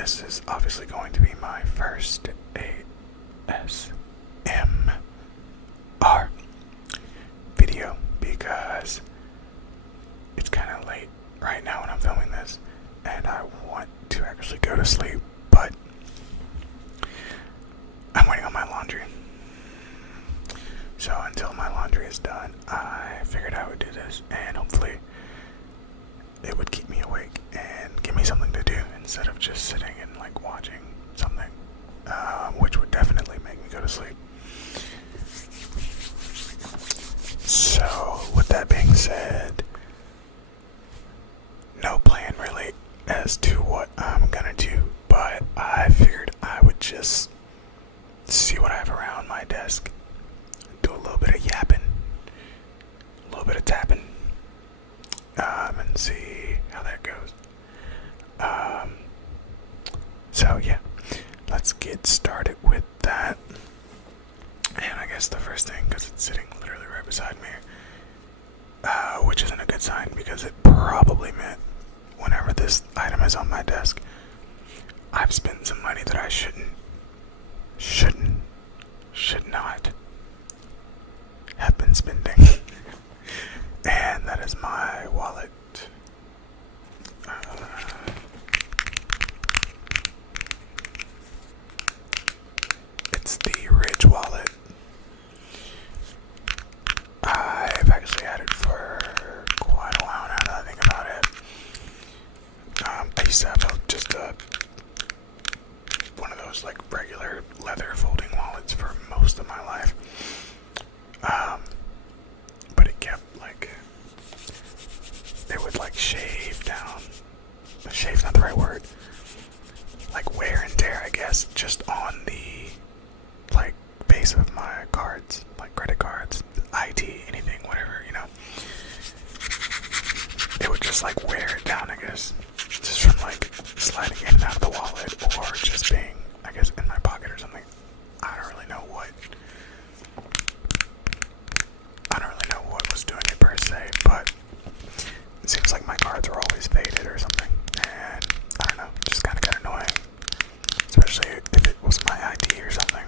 this is obviously going to be my first ASMR video because it's kind of late right now when I'm filming this and I want to actually go to sleep, but I'm waiting on my laundry. So until my laundry is done, I figured I would do this, and hopefully it would keep me awake and give me something to do instead of just sitting and like watching something, which would definitely make me go to sleep. So with that being said, no plan really as to what I'm gonna do, but I figured I would just see what I have around my desk, do a little bit of yapping, a little bit of tapping, and see how that goes. So yeah, let's get started with that. And I guess the first thing, because it's sitting literally right beside me, which isn't a good sign because it probably meant whenever this item is on my desk, I've spent some money that I should not have been spending. And that is my wallet. It's the Ridge wallet. I've actually had it for quite a while now that I think about it. I used to have just one of those like regular leather folding wallets for most of my life. But it kept it would shave down. Shave's not the right word. Like wear and tear, I guess, just on the base of my cards, like credit cards, IT, anything, whatever, It would just wear it down, I guess, just from sliding in and out of the wallet or just being, I guess, in my pocket or something. I don't really know what was doing it per se, but it seems like my cards are always faded or something, and I don't know, just kind of got annoying, especially if it was my ID or something.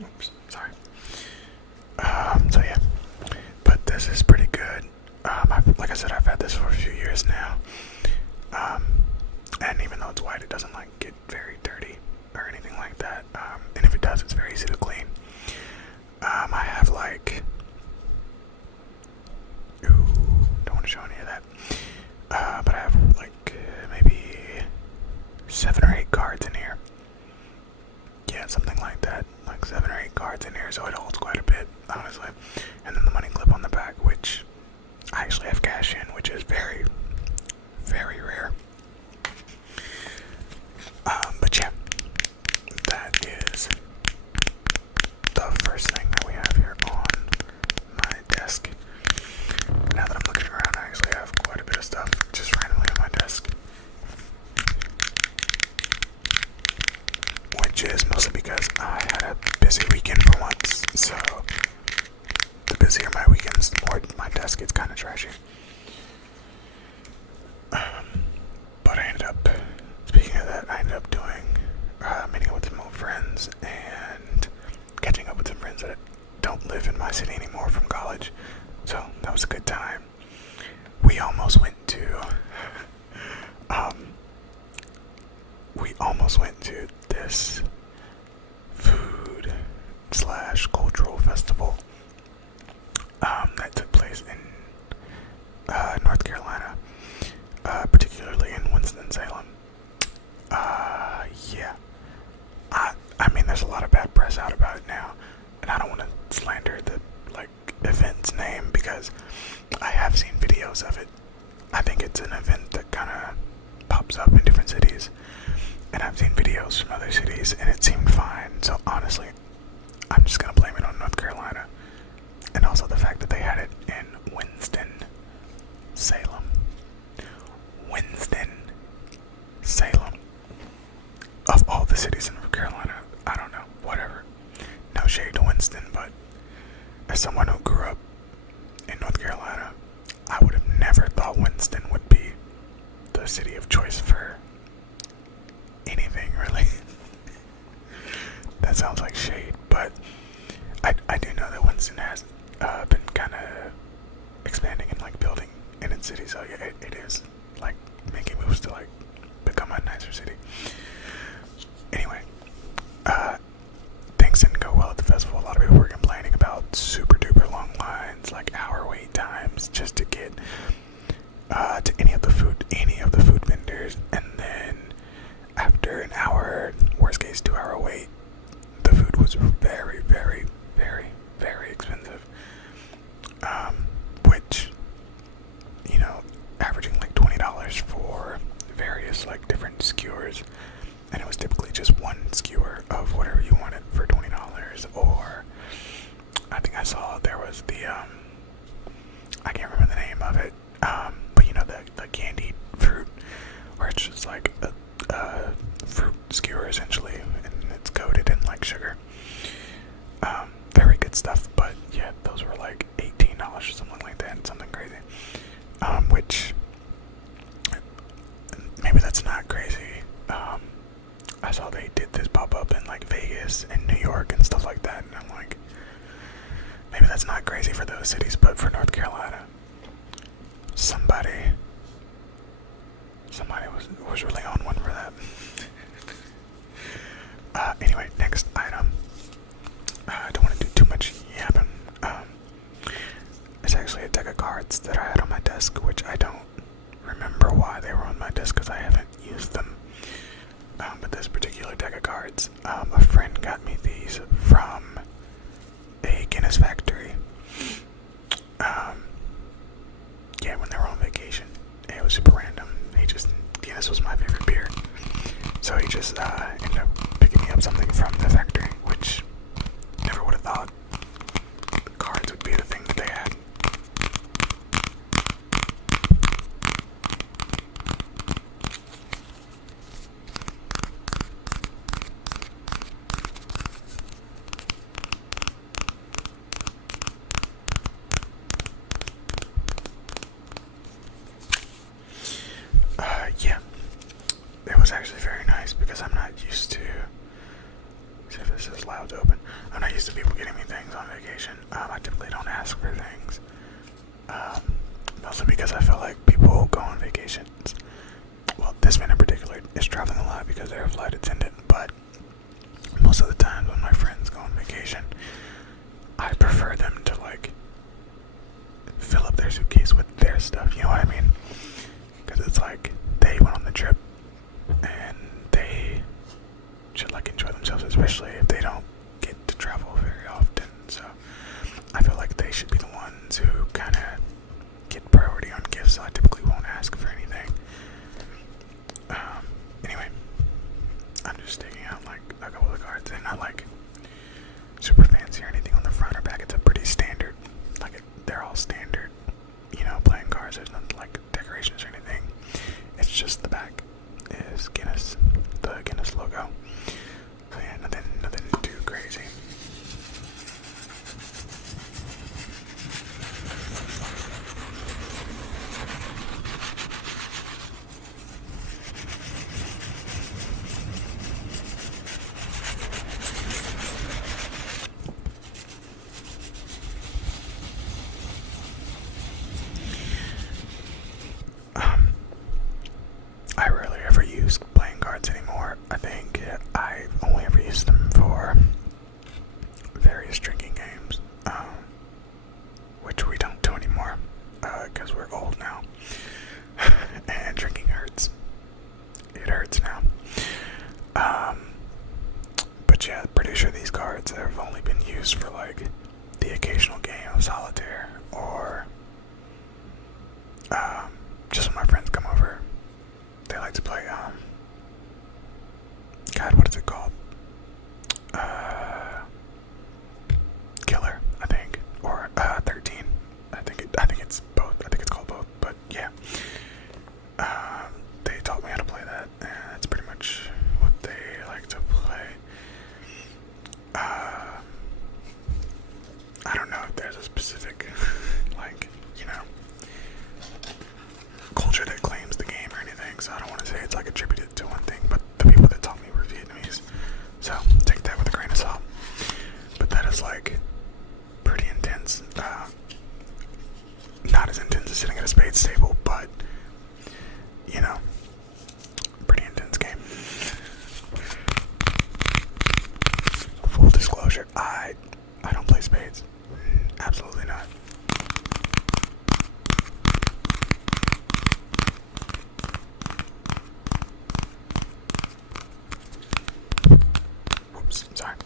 Oops, sorry. So yeah, but this is pretty good. Like I said, I've had this for a few years now. And even though it's white, it doesn't get very dirty or anything like that. And if it does, it's very easy to clean. I have don't want to show any of that. But I have maybe 7 or 8 cards in here. Yeah, something like that. 7 or 8 cards in here, so it holds quite a bit, honestly. And then the money clip on the back, which I actually have cash in, which is very, very rare. But yeah, that is the first thing that we have here on my desk. Now that I'm looking around, I actually have quite a bit of stuff just randomly on my desk, which is mostly because I had a busy weekend for once. So the busier my weekends, the more my desk gets kind of trashy. But speaking of that, I ended up meeting up with some old friends and catching up with some friends that don't live in my city anymore from college. So that was a good time. We almost went to this food / cultural festival that took place in North Carolina, particularly in Winston-Salem. Yeah. I mean, there's a lot of bad press out about it now, and I don't want to slander the event's name because I have seen videos of it. I think it's an event that kind of pops up in different cities, and I've seen videos from other cities, and it seemed fine. So honestly, I'm just gonna blame it on North Carolina, and also the fact that they had it in Winston-Salem. the cities in North Carolina. I don't know, whatever. No shade to Winston, but as someone who grew up in North Carolina, I would have never thought Winston would be the city of choice for anything, really. That sounds like shade, but I do know that Winston has been kind of expanding and like building in its city, so yeah, it is like making moves to like become a nicer city. Anyway, things didn't go well at the festival. A lot of people were complaining about super duper long lines, like hour wait times, just to get to any of the food vendors, and then after an hour, worst case 2 hour wait, the food was very, very, very, very expensive. Which, you know, averaging like $20 for various like different skewers, and it was typically just one skewer of whatever you wanted for $20. Or I think I saw there was the I can't remember the name of it, but you know, the candied fruit, where it's just like a fruit skewer essentially, and it's coated in like sugar. Very good stuff, but yeah, those were like $18 or something like that, something crazy. Which maybe that's not crazy. I saw they did this pop up in like Vegas and New York and stuff like that, and I'm like, maybe that's not crazy for those cities, but for North Carolina, somebody was really on one for that. Anyway, next item. I don't want to do too much yapping. It's actually a deck of cards that I had on my desk, which I don't remember why they were on my desk because I haven't used them. But this particular deck of cards, a friend got me these from a Guinness factory. Yeah, when they were on vacation. It was super random. Guinness was my favorite beer. So he just ended up picking me up something from the factory, which never would have thought cards would be the thing that they had. Yeah, it was actually very nice because I'm not used to. See if this is loud to open. I'm not used to people getting me things on vacation. I typically don't ask for things. Mostly because I feel like people go on vacations. Well, this man in particular is traveling a lot because they're a flight attendant, but most of the time when my friends go on vacation, I prefer them to like fill up their suitcase with their stuff, you know what I mean? Because it's like they went on the trip and they should like enjoy themselves, especially if they don't get to travel very often. So I feel like they should be the ones who kind of get priority on gifts, so I typically won't ask for anything. Anyway, I'm just taking out like a couple of cards, and not like super fancy or anything on the front or back. It's a pretty standard, they're all standard, you know, playing cards. There's nothing like decorations or anything. It's just the back is Guinness, the Guinness logo. So yeah, nothing too crazy. I rarely ever use playing cards anymore. I think I only ever use them for various drinking games, which we don't do anymore because we're old now, and drinking hurts. It hurts now. But yeah, pretty sure these cards have only been used for like the occasional game of solitaire, or just when my friends come over. They like to play, God, what is it called? Killer, I think, or 13. I think it's both. I think it's called both. But yeah, they taught me how to play that, and that's pretty much what they like to was like pretty intense. Not as intense as sitting at a spades table, but you know, pretty intense game. Full disclosure, I don't play spades. Absolutely not. Whoops, sorry.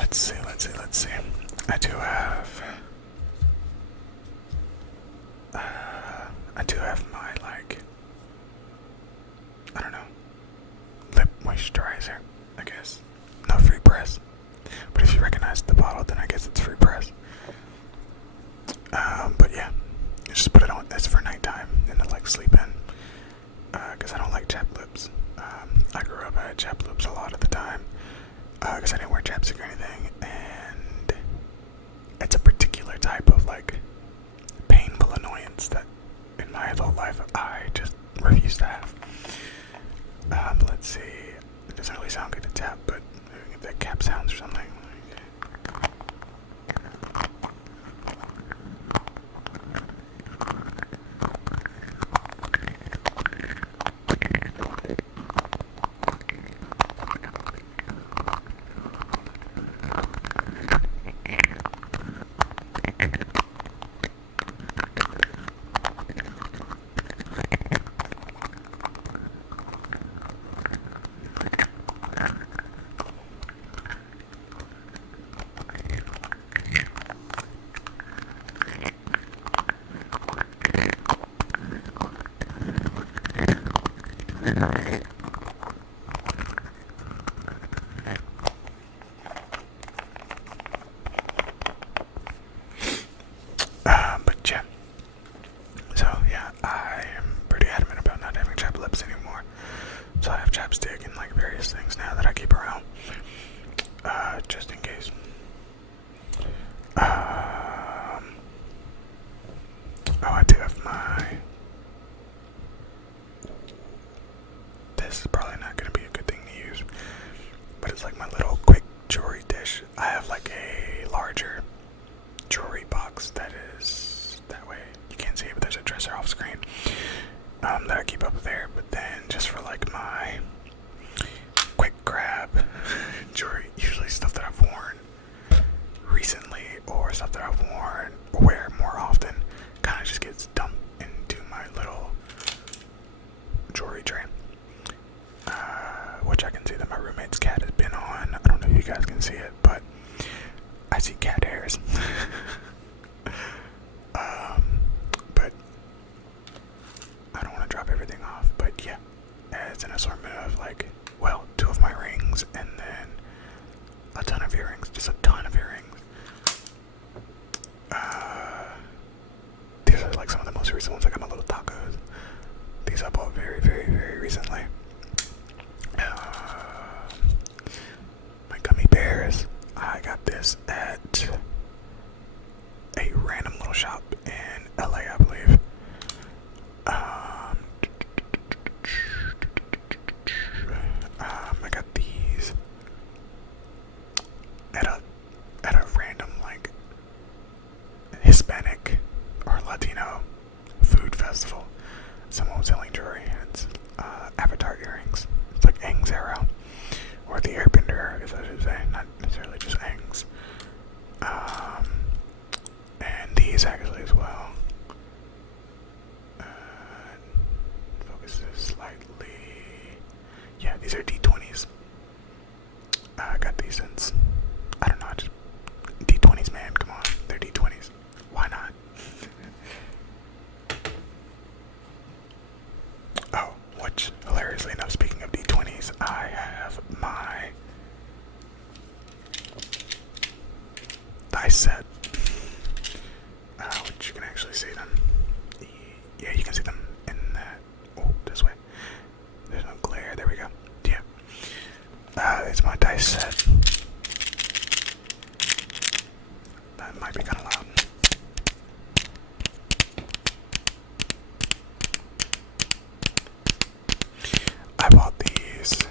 Let's see. I do have my, like, I don't know, lip moisturizer, I guess. No free press. But if you recognize the bottle, then I guess it's free press. But yeah, just put it on. It's for nighttime and to like sleep in. Because I don't like chapped lips. I grew up, I had chapped lips a lot of the time. Because I didn't wear chapstick or anything. And it's a particular type of like painful annoyance that in my adult life I just refuse to have. Let's see. It doesn't really sound good to tap, but maybe get that cap sounds or something. But yeah. So yeah, I am pretty adamant about not having chapped lips anymore. So I have chapstick and like various things now that I keep around, just in case. Oh, I do have my. This is probably not going to be a good thing to use, but it's like my little quick jewelry dish. I have like a larger jewelry box that is that way. You can't see it, but there's a dresser off screen that I keep up there. But then just for like my quick grab jewelry, usually stuff that I've worn recently or stuff that I've worn or wear more often, kind of just gets dumped into my little jewelry tray. Which I can see that my roommate's cat has been on. I don't know if you guys can see it, but I see cat hairs. But I don't want to drop everything off. But yeah, it's an assortment of like, well, 2 of my rings and then a ton of earrings. Just a ton of earrings. These are like some of the most recent ones. I got my little tacos. These I bought very, very, very recently. My gummy bears. I got this at a random little shop in LA, I believe. I got these at a random like Hispanic or Latino food festival. Someone was selling jewelry. It's Avatar earrings. It's like Aang's arrow, or the Airbender, I guess I should say, not necessarily just Aang's. And these actually as well. Focus this slightly. Yeah, these are D20s. I got these since, I don't know, just D20s, man, come on, they're D20s. Why not? Oh, which, hilariously enough, speaking of D20s, I have my dice set, which you can actually see them. Yeah, you can see them in that. Oh, this way. There's no glare. There we go. Yeah. It's my dice set. That might be kind of loud. I bought these.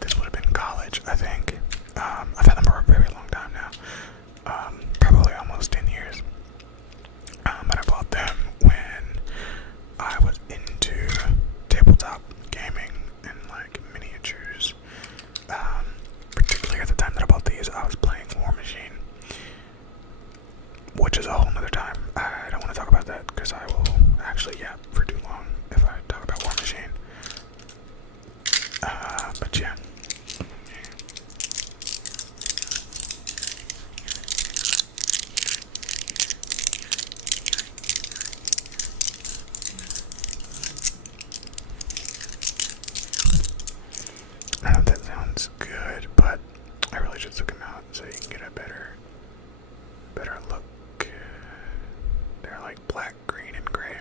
This would have been college, I think. I've had them for a very long time now. Probably almost 10 years. But I bought them when I was into tabletop gaming and like miniatures. Particularly at the time that I bought these, I was playing War Machine, which is a whole nother time. I don't want to talk about that because I will actually yap for too long if I talk about War Machine. But yeah. I don't know if that sounds good, but I really just took them out so you can get a better look. They're like black, green, and gray.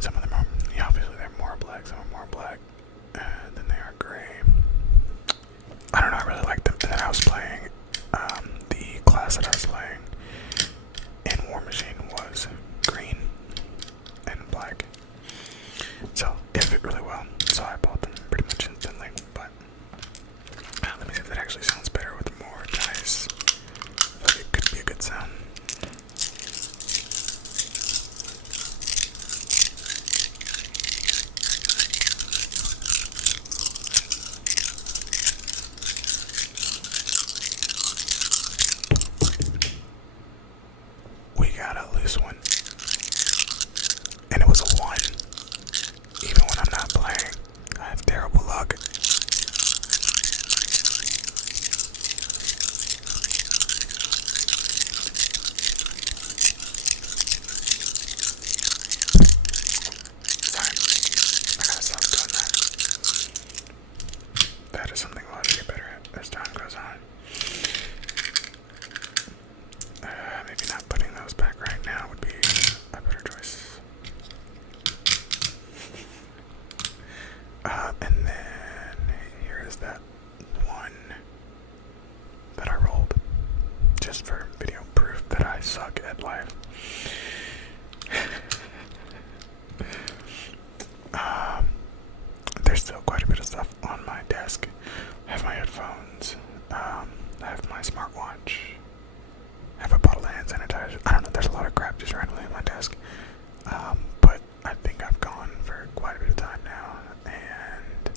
Some of them are, obviously they're more black, some are more black than they are gray. I don't know, I really like them. And then I was playing, the class that I was playing in War Machine was green and black. So it fit really well. So I bought them pretty much instantly. But let me see if that actually sounds better with more dice. I feel like it could be a good sound. We got a loose one. And it was a 1. Even when I'm not playing, I have terrible luck. Sorry, I gotta stop doing that. That is something I'll have to get better at as time goes on. Maybe not putting those back right now would be a better choice. And then here is that one that I rolled, just for video proof that I suck at life. There's still quite a bit of stuff on my desk. I have my headphones, I have my smartwatch, I have a bottle of hand sanitizer. I don't know, there's a lot of crap just randomly on my desk. But I think I've gone for quite a bit of time now, and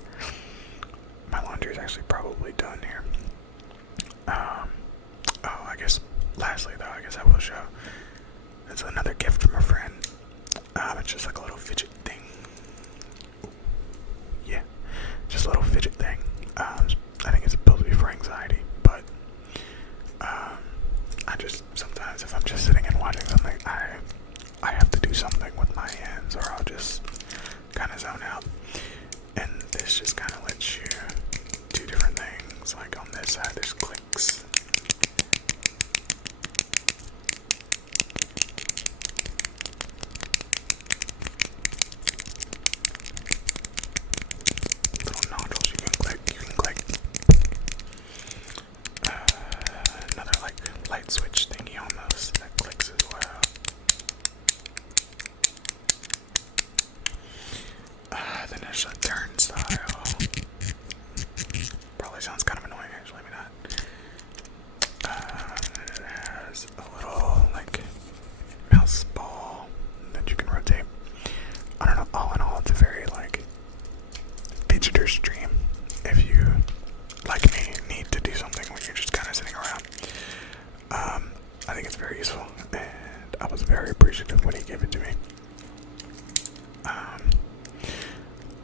my laundry is actually probably done here. I guess lastly though, I guess I will show. It's another gift from a friend. It's just like a little fidget thing. Yeah, just a little fidget thing. I think it's supposed to be for anxiety, but I just sometimes if I'm just sitting and watching something, I have to do something with my hands, or I'll just kind of zone out. And this just kind of lets you do different things. Like on this side, there's clicks. Little nodules you can click. Another like light switch thingy almost that clicks as well. Then there's a turnstile. Probably sounds kind of annoying actually, maybe not. It has a little like mouse ball that you can rotate. I don't know, all in all it's a very like fidgeter stream. If you, like me, need to do something when you're just kind of sitting around. I think it's very useful, and I was very appreciative when he gave it to me.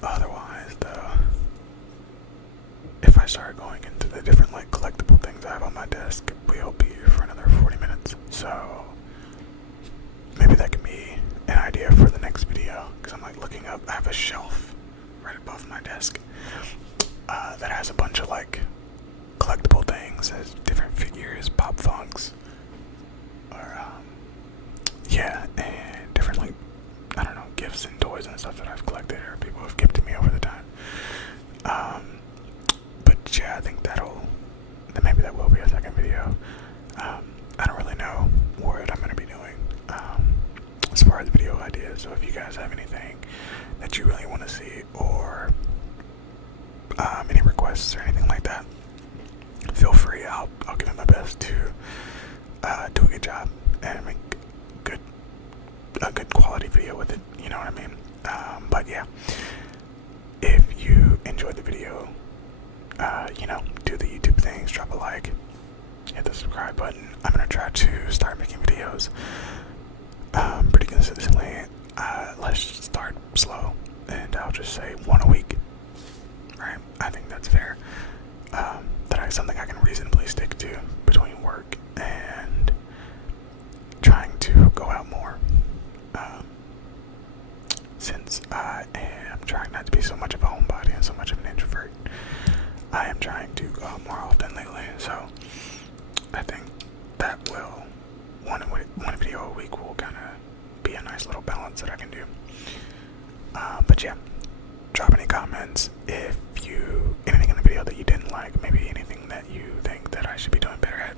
Otherwise, though, if I start going into the different like collectible things I have on my desk, we'll be here for another 40 minutes. So maybe that can be an idea for the next video, because I'm like looking up. I have a shelf right above my desk that has a bunch of like collectible things, as different figures, pop funks, or yeah, and different like, I don't know, gifts and toys and stuff that I've collected or people have gifted me over the time. But yeah, I think maybe that will be a second video. I don't really know what I'm going to be doing as far as video video ideas. So if you guys have anything that you really want to see, or any requests or anything like that, feel free. I'll give it my best to do a good job and make a good quality video with it. You know what I mean? But yeah, if you enjoyed the video, do the YouTube things, drop a like, hit the subscribe button. I'm gonna try to start making videos pretty consistently. Let's start slow, and I'll just say one a week. Right? I think that's fair. Something I can reasonably stick to between work and trying to go out more. Since I am trying not to be so much of a homebody and so much of an introvert, I am trying to go out more often lately. So I think that will one video a week will kind of be a nice little balance that I can do. But yeah, drop any comments if anything in the video that you didn't like, maybe anything that you think that I should be doing better at.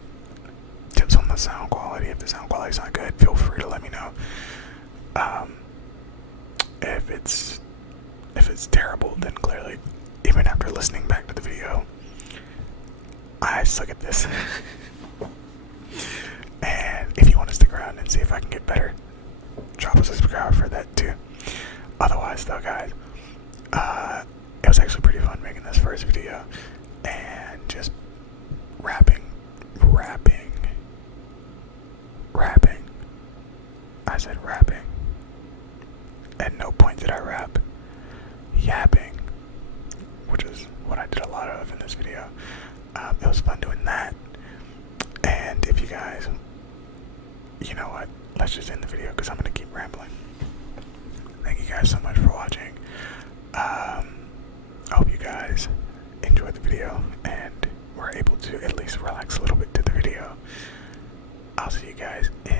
Tips on the sound quality. If the sound quality is not good, feel free to let me know. If it's terrible, then clearly, even after listening back to the video, I suck at this. And if you want to stick around and see if I can get better, drop a subscribe for that too. Otherwise though, guys, it was actually pretty fun making this first video and just rapping. I said rapping. At no point did I rap. Yapping, which is what I did a lot of in this video. It was fun doing that. And if you guys, you know what, let's just end the video because I'm going to keep rambling. Thank you guys so much for watching. I hope you guys enjoyed the video and were able to at least relax a little bit to the video. I'll see you guys in